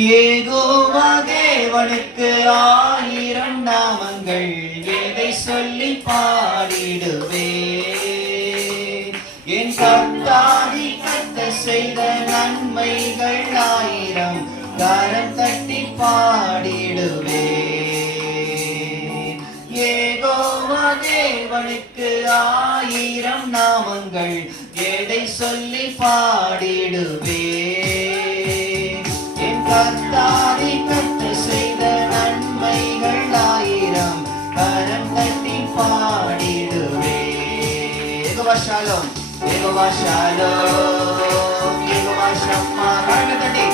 யெகோவா தேவனுக்கு 1000 நாமங்கள், எதை சொல்லி பாடிடுவே. என் கர்த்தாதி கர்த்தர் செய்த நன்மைகள் 1000, கரம் தட்டி பாடிடுவே. யெகோவா தேவனுக்கு 1000 நாமங்கள், எதை சொல்லி பாடிடுவே. என் கர்த்தாதி கர்த்தர் செய்த நன்மைகள் 1000, கரம் தட்டி பாடிடுவே. Jehovah Shalom, Jehovah Shalom, Jehovah Shammah. கரங்களை தட்டி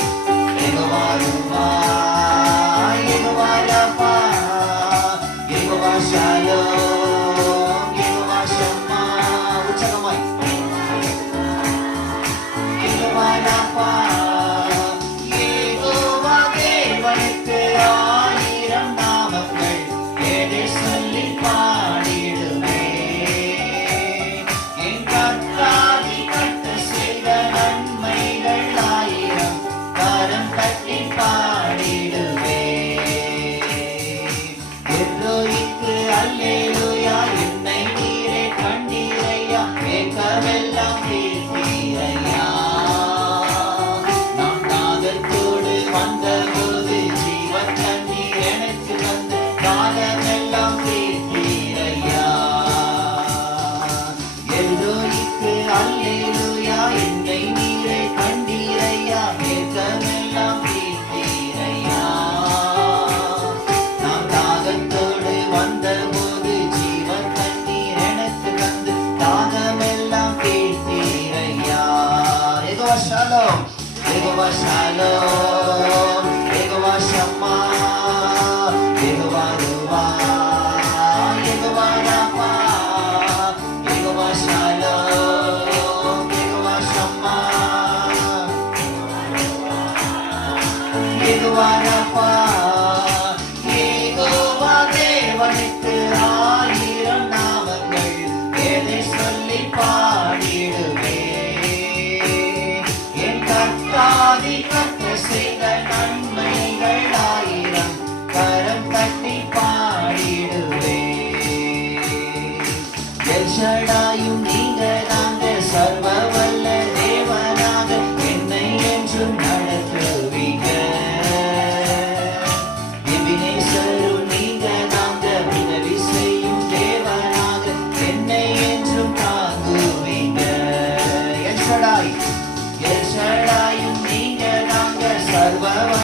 யெகோவா ருமா, Jehovah Rapha, Jehovah Shalom, Jehovah Shammah. உற்சாகமாய் யெகோவா ரஃபா. யெகோவா தேவனுக்கு 1000 நாமங்கள், எதை சொல்லி பாடிடுவே. என் கர்த்தாதி கர்த்தர் செய்த நன்மைகள் 1000, கரம் தட்டி பாடிடுவே. எல்லோருக்கு அல்லேலூயா, என்னை நீரே கண்டீரையா, ஏக்கமெல்லாம் தீர்த்தீரையா. நான் தாகத்தோடு வந்தபோது ஜீவன் தண்ணீர் எனக்கு வந்து தாகமெல்லாம் தீர்த்தீரையா. எல்லோருக்கு அல்லேலூயா, என்னை நீரே கண்டீரையா, ஏக்கமெல்லாம் தீர்த்தீரையா. நான் தாகத்தோடு வந்தபோது ஜீவன் தண்ணீர் எனக்கு வந்து தாகமெல்லாம் தீர்த்தீரையா. Jehovah Shalom, Jehovah Shalom.